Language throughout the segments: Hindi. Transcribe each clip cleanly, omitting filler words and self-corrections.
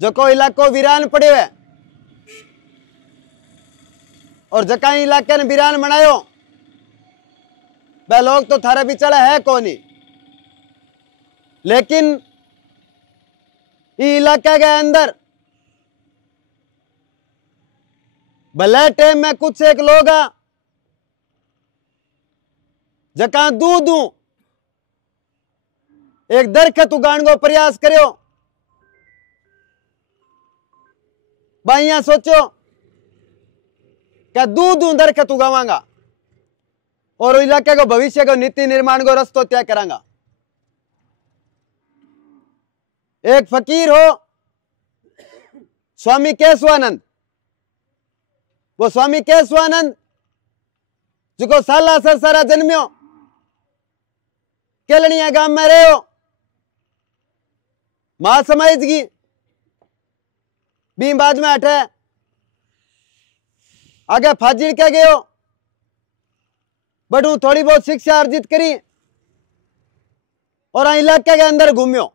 जो को इलाको वीरान पड़े है और जका इलाके ने वीरान बनायो वह लोग तो थारे बिचड़ा है कोनी, लेकिन ये इलाके के अंदर भले टाइम में कुछ एक लोग जका दूध एक दरखत उगाने को प्रयास करो, भाइया सोचो क्या दूध दरखत उगावांगा और इलाके को भविष्य को नीति निर्माण को रस्तो तय करांगा। एक फकीर हो स्वामी केशवानंद, वो स्वामी केशवानंद जो साला सरसारा जन्मियो केलनिया गांव में रहो, मां समाज की भी बाद में हटे आगे फाजिल के गयो, बटू थोड़ी बहुत शिक्षा अर्जित करी और इलाके के अंदर घूमियो।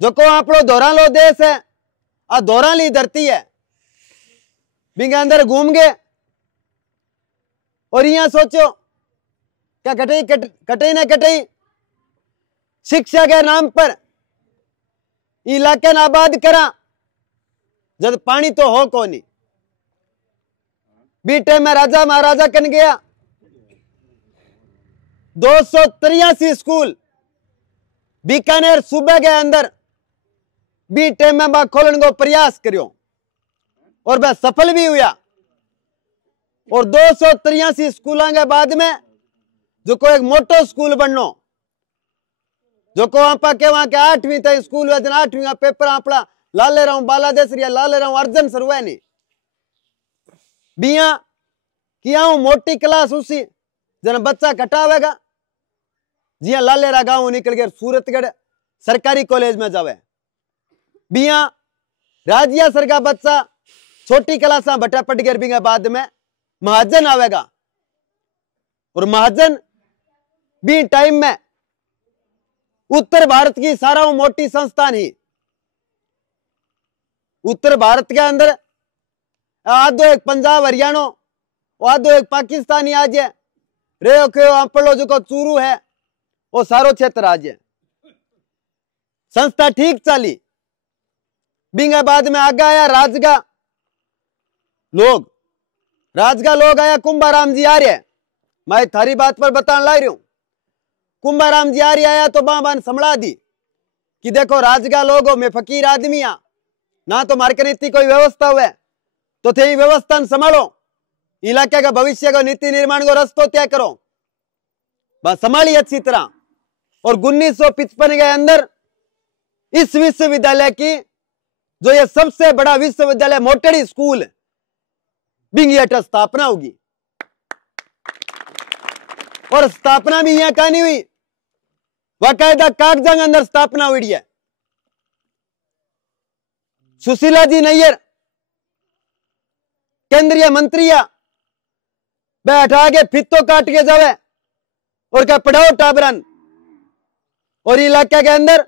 जो को आप लो दोरालो देश है, आ दोराली धरती है, बिंगे अंदर घूम गए और यहां सोचो क्या कटई न कटई शिक्षा के नाम पर इलाके न आबाद करा, जब पानी तो हो कोनी। बीटे में राजा महाराजा कन गया 283 स्कूल बीकानेर सूबे के अंदर बीटे में बा खोलने को प्रयास करियो और वह सफल भी हुआ। और 283 स्कूलों के बाद में जो को एक मोटो स्कूल बननो, जो को आप के वहां के 8वीं तक स्कूल हुआ, 8वीं का पेपर आपड़ा लाले रहूं बालादेश रिया लाले रहूं अर्जन सर हुआ नहीं बिया किया मोटी क्लास उसी जन बच्चा कटावेगा जिया लालेरा गांव निकल गया सूरतगढ़ सरकारी कॉलेज में जावे, बिया राजिया सर का बच्चा छोटी क्लास बटा पट गया, बिंगा बाद में महाजन आवेगा और महाजन भी टाइम में उत्तर भारत की सारा मोटी संस्थान ही उत्तर भारत के अंदर आधो एक पंजाब हरियाणा आधो एक पाकिस्तानी आज है रे के आपलो जो को चूरू है वो सारो क्षेत्र आज है। संस्था ठीक चली, बिंगा बाद में आगे आया राजगा लोग आया कुंभाराम जी आ रहे, मैं थारी बात पर बताने ला रही हूं। कुंभाराम जी आ रही आया तो बाबा ने संभला दी कि देखो राजगा लोगों में फकीर आदमी ना तो मार्केट नीति कोई व्यवस्था हुए तो थे व्यवस्था संभालो, इलाके का भविष्य को नीति निर्माण को रस्तो तय करो, बस संभाली अच्छी तरह। और 1955 के अंदर इस विश्वविद्यालय की जो ये सबसे बड़ा विश्वविद्यालय मोटेड़ी स्कूल बिंगियाट स्थापना होगी और स्थापना भी यहां कहानी हुई, बाकायदा कागजात के अंदर स्थापना हुई है। सुशीला जी नैयर केंद्रीय मंत्री बैठा के फित्तो काट के जावे और क्या पढ़ाओ टाबरन। और इलाके के अंदर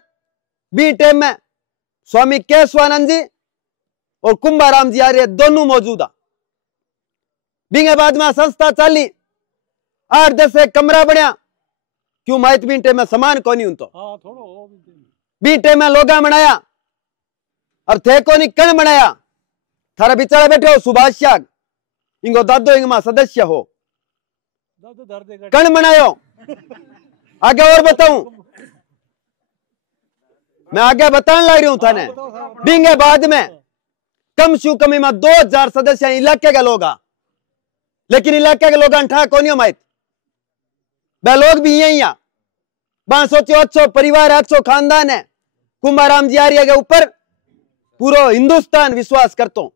बी टाइम में स्वामी केशवानंद जी और कुंभाराम जी आ रहे दोनों मौजूद है। बिंगे बाद में संस्था चाली 8-10 एक कमरा बनया, क्यों माइत बीटे में समान कोनी हूं तो बीटे में लोगा बनाया और थे कोनी कण बनाया, थारा बिचारा बैठे हो सुभाष याग इंगो दादो इंग मा सदस्य हो कण बनायो। आगे और बताऊं, मैं आगे बताने लग रही हूं थाने। बिंगे बाद में कम से कम में 2000 सदस्य इलाके के लोग, लेकिन इलाके के लोग अंठा कोनी माइत वह लोग भी यही सोचो अच्छो परिवार अच्छो खानदान है। कुंभाराम जी आर्य के ऊपर पूरा हिंदुस्तान विश्वास करतो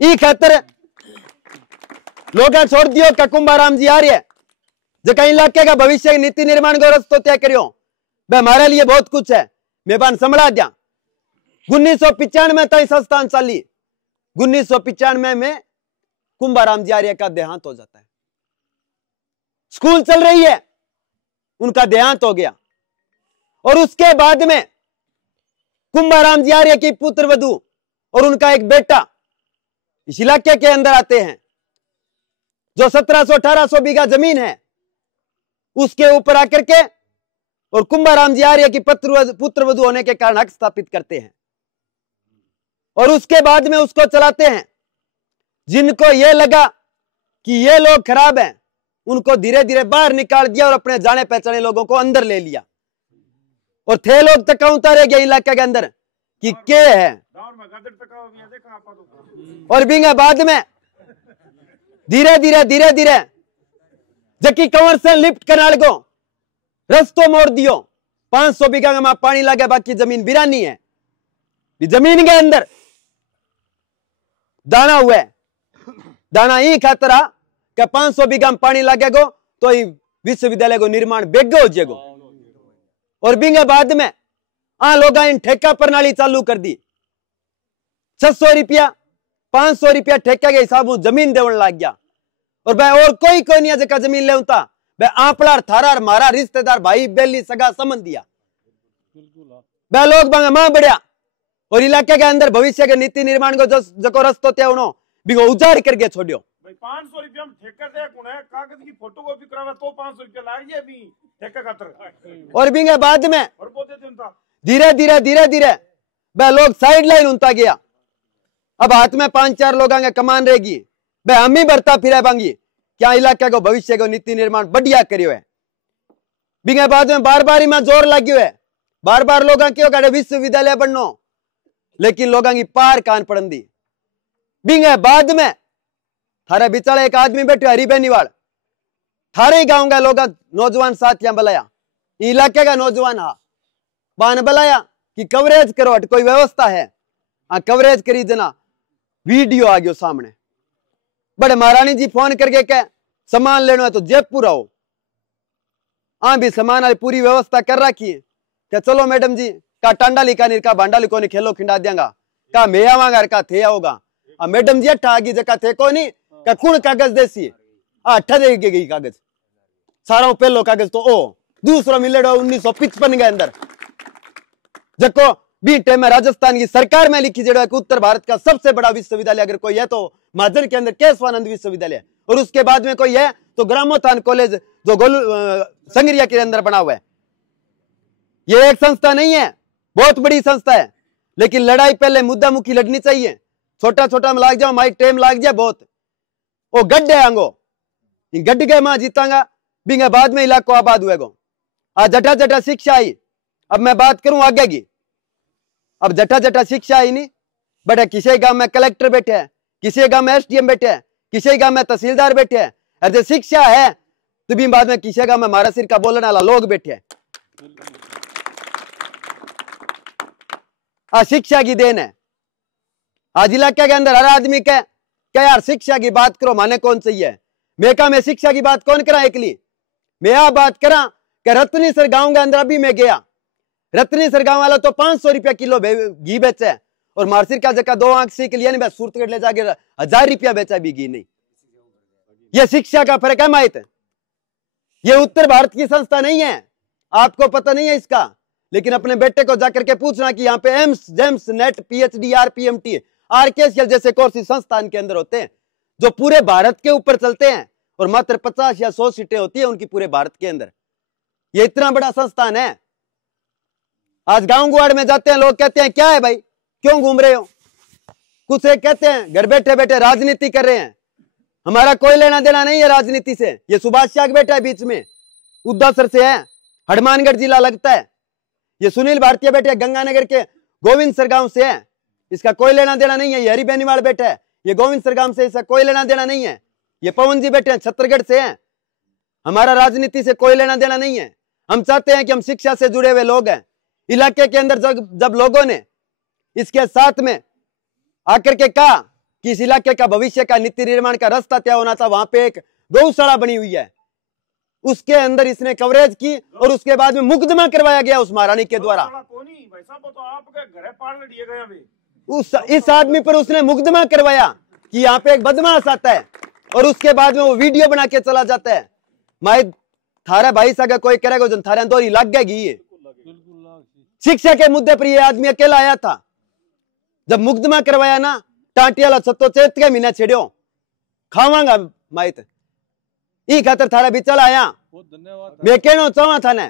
ई खातर लोग छोड़ दियो का कुंभाराम जी आर्य जका इलाके का भविष्य नीति निर्माण को रस्तो तय करियो, वह हमारे लिए बहुत कुछ है। मेहमान संभला दिया 1995 तक संस्थान चली, 1995 में कुंभाराम जी आर्य का देहांत हो जाता है। स्कूल चल रही है, उनका देहांत हो गया और उसके बाद में कुंभाराम जी आर्य की पुत्र वधू और उनका एक बेटा इस इलाके के अंदर आते हैं। जो 1700-1800 बीघा जमीन है उसके ऊपर आकर के और कुंभाराम जी आर्य की पुत्र वधू होने के कारण हक स्थापित करते हैं और उसके बाद में उसको चलाते हैं। जिनको ये लगा कि ये लोग खराब हैं उनको धीरे धीरे बाहर निकाल दिया और अपने जाने पहचाने लोगों को अंदर ले लिया और थे लोग तक उतारे गए इलाके के अंदर कि क्या है। और बिंगे बाद में धीरे धीरे जकी कंवर से लिफ्ट कनाल को रस्तो मोड़ दियो। 500 बीघा में पानी लगे, बाकी जमीन बिरानी है। जमीन के अंदर दाना हुआ है, दाना ही खातरा क्या 500 बीघा में पानी लगेगो तो ही विश्वविद्यालय को निर्माण बेग हो जाएगो। और बिंगे बाद में लोग इन ठेका प्रणाली चालू कर दी। 600 रुपया 500 रुपया ठेके के हिसाब से जमीन देवन लग गया। और भाई और कोई नहीं जगह जमीन ले भाई आपला थारा मारा रिश्तेदार भाई बेली सगा संबंधिया भाई लोग बांगे मां बढ़िया और इलाके के अंदर भविष्य के नीति निर्माण को जको रस्तो त्यावनो बिगो उजाड़ करके छोड़ियो। भाई 500 रुपया में ठेका दे कौन है, कागज की फोटोकॉपी करावे तो 500 रुपया लाग जाए अभी ठेका खातर। और बिंगे बाद में और बोलते थे उनका धीरे भाई लोग साइड लाइन उनता गया। अब हाथ में 5-4 लोग आगे कमान रहेगी भाई हम ही बढ़ता फिर बांगी क्या इलाके को भविष्य को नीति निर्माण बढ़िया करियो है। बिंगे बाद में बार में जोर लग्यो है, बार लोग क्यों कहे विश्वविद्यालय बननो, लेकिन लोग की पार कान पड़न दी। बिंगे बाद में थारे बिचाले एक आदमी बैठे हरी बेनीवाल थारे गांव का लोग नौजवान साथियां बुलाया, इलाके का नौजवान हा बान बुलाया कि कवरेज करो, हट कोई व्यवस्था है। कवरेज करी जना वीडियो आ गयो सामने। बड़े महारानी जी फोन करके कह सामान लेना है तो जयपुर आओ। भी सामान वाली पूरी व्यवस्था कर रखी है। क्या चलो मैडम जी का टांडा लिखा नहीं का भांडा लिखो नहीं खेलो खिंडा देंगा का मैं आवांगा का थे आओगा। मैडम जी अट्ठा आगी जगह थे को नहीं का कुण कागज देसी अट्ठा दे गई कागज सारा पहलो कागज तो ओ दूसरा मिले 1955 के अंदर जको बीटे में राजस्थान की सरकार में लिखी जड़ो कि उत्तर भारत का सबसे बड़ा विश्वविद्यालय अगर कोई है तो महाजन के अंदर केशवानंद विश्वविद्यालय, और उसके बाद में कोई है तो ग्रामोत्थान कॉलेज जो संगरिया के अंदर बना हुआ है। ये एक संस्था नहीं है, बहुत बड़ी संस्था है, लेकिन लड़ाई पहले मुद्दा मुखी लड़नी चाहिए। छोटा में लाग जाओ माइक टाइम लाग जाए बहुत वो गड्ढे आंगो गड्ढ गए मां जीतांगा बिंगे बाद में इलाको आबाद हुएगो। जटा शिक्षा आई। अब मैं बात करूं आगे की। अब जटा शिक्षा आई नहीं बटे किसी गांव में कलेक्टर बैठे हैं, किसी गांव में एसडीएम बैठे हैं, किसी गांव में तहसीलदार बैठे हैं। अरे शिक्षा है तो भी बाद में किसी गांव में मारा सिर का बोलने वाला लोग बैठे हैं। शिक्षा की देन है। आज इलाके के अंदर हर आदमी के क्या यार शिक्षा की बात करो माने कौन चाहिए। मैं कहा मैं शिक्षा की बात कौन करा एकली, मैं यह बात करा कि रत्नीसर गांव के अंदर अभी मैं गया। रत्नीसर गांव वाला तो 500 रुपया किलो घी बेचे है और मारसिर का जगह 2 आंख सी के लिए नहीं सूरतगढ़ ले जाके 1000 रुपया बेचा भी घी नहीं। ये शिक्षा का फर्क है माहित है। ये उत्तर भारत की संस्था नहीं है, आपको पता नहीं है इसका, लेकिन अपने बेटे को जाकर के पूछना कि यहाँ पे एम्स जेम्स नेट पीएचडी आरपीएमटी आरकेएसएल जैसे कोर्स संस्थान के अंदर होते हैं जो पूरे भारत के ऊपर चलते हैं और मात्र 50 या 100 सीटें होती है उनकी पूरे भारत के अंदर। ये इतना बड़ा संस्थान है। आज गांव गुआड़ में जाते हैं लोग कहते हैं क्या है भाई क्यों घूम रहे हो, कुछ एक कहते हैं घर बैठे बैठे राजनीति कर रहे हैं। हमारा कोई लेना देना नहीं है राजनीति से। ये सुभाष चाक बैठा है बीच में, उद्दासर से है, हनुमानगढ़ जिला लगता है। ये सुनील भारतीय बैठे गंगानगर के गोविंद सर गांव से है, इसका कोई लेना देना नहीं है। ये हरी बेनीवाल बैठा है, ये गोविंद सर गांव से, इसका कोई लेना देना नहीं है। ये पवन जी बैठे हैं छत्तीसगढ़ से हैं। हमारा राजनीति से कोई लेना देना नहीं है। हम चाहते हैं कि हम शिक्षा से जुड़े हुए लोग हैं। इलाके के अंदर जब लोगों ने इसके साथ में आकर के कहा कि इस इलाके का भविष्य का नीति निर्माण का रास्ता क्या होना था, वहां पे एक गौशाला बनी हुई है, उसके अंदर इसने कवरेज की और उसके बाद में मुकदमा करवाया गया उस महारानी के द्वारा। इस आदमी पर उसने मुकदमा करवाया कि यहाँ पे एक बदमाश आता है और उसके बाद में वो वीडियो बना के चला जाता है। माई थारे भाई सागा कोई करेगा जो थारे अंदर लग गई शिक्षा के मुद्दे पर ये आदमी अकेला आया था। जब मुकदमा करवाया ना, टांटियाला सत्तो चेत के महीना छेड़ो खावांगा माइत ई खातर थारा बिचल आया। मैं कहना चाहवा था ने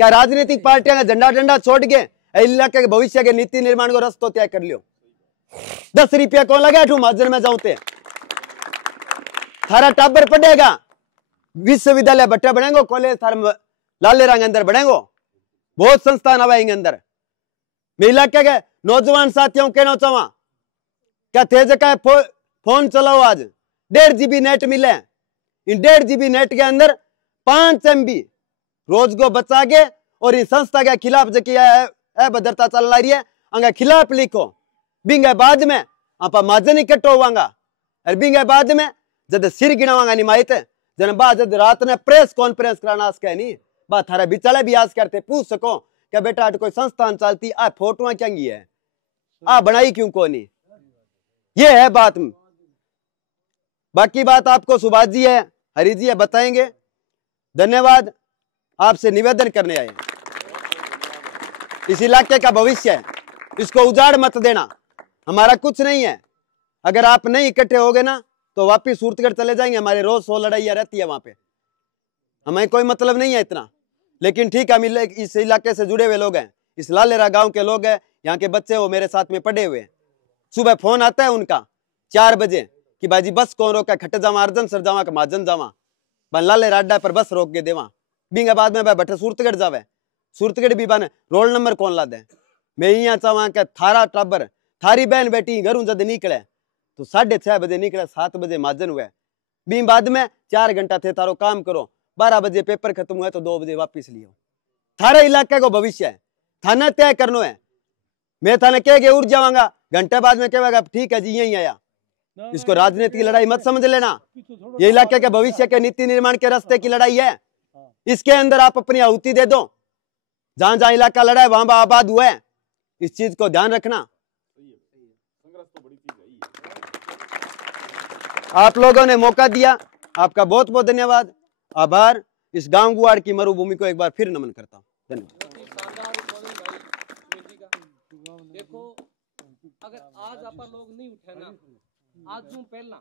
क्या राजनीतिक पार्टियां का झंडा डंडा छोड़ के इलाके के भविष्य के नीति निर्माण को रस्तो तय कर लियो। 10 रुपया कौन लगा ठू माजन में जाऊते थारा टाबर पड़ेगा। विश्वविद्यालय बट्टा बनेगो, कॉलेज थारा लाले रंग अंदर बनेगो, बहुत संस्थान आवेंगे अंदर। मैं इलाके के नौजवान साथियों कहना चाहवा क्या थे जगह फोन चलाओ आज 1.5 GB नेट मिले। इन 1.5 GB नेट के अंदर 5 MB रोज को बचा के और इस संस्था के खिलाफ जो किया है भद्रता चल रही है अंगा खिलाफ लिखो। बिंगे बाद में आप माजन इकट्ठो होवांगा और बिंगे बाद में जब सिर गिनावांगा नहीं माहित जन बाद जब रात ने प्रेस कॉन्फ्रेंस कराना आसके नहीं बात थारा बिचाले भी आज करते पूछ सको क्या बेटा कोई संस्थान चलती आ फोटो क्या है आ बनाई क्यों को नहीं। ये है बात। बाकी बात आपको सुभाष जी है, हरि जी है, बताएंगे। धन्यवाद। आपसे निवेदन करने आए, इस इलाके का भविष्य है, इसको उजाड़ मत देना। हमारा कुछ नहीं है, अगर आप नहीं इकट्ठे होगे ना तो वापिस सूरतगढ़ चले जाएंगे। हमारे रोज 100 लड़ाइयां रहती है वहां पे, हमें कोई मतलब नहीं है इतना। लेकिन ठीक है, हम इस इलाके से जुड़े हुए लोग हैं, इस लालेरा गांव के लोग हैं, यहाँ के बच्चे वो मेरे साथ में पढ़े हुए हैं। सुबह फोन आता है उनका 4 बजे कि भाई जी बस कौन रोका, खट्टे जावा अर्जन सर जावा माजन जावा लालेरा अड्डा पर बस रोक के देवा। बिंगा बाद में बैठे सूरतगढ़ जावे, सूरतगढ़ भी बने रोल नंबर कौन ला दे। मैं यहाँ चाहवा कि थारा टाबर थारी बहन बेटी घरों जब निकले तो 6:30 बजे निकले, 7 बजे माजन हुए। बी बाद में 4 घंटा थे तारो काम करो, 12 बजे पेपर खत्म हुआ तो 2 बजे वापिस लियो। थारे इलाके को भविष्य है, थाना तय करनो है। मैं थाने कह के उड़ जावांगा, घंटे बाद में कहेगा ठीक है जी यही आया। इसको राजनीति की लड़ाई मत समझ लेना, ये इलाके के भविष्य के नीति निर्माण के रास्ते की लड़ाई है। इसके अंदर आप अपनी आहुति दे दो, जहां जहां इलाका लड़ा है वहां आबाद हुआ है, इस चीज को ध्यान रखना। आप लोगों ने मौका दिया, आपका बहुत बहुत धन्यवाद, आभार। इस गांव गुआड़ की मरुभूमि को एक बार फिर नमन करता हूँ। धन्यवाद। देखो अगर आज आप लोग नहीं उठे ना, आज पहला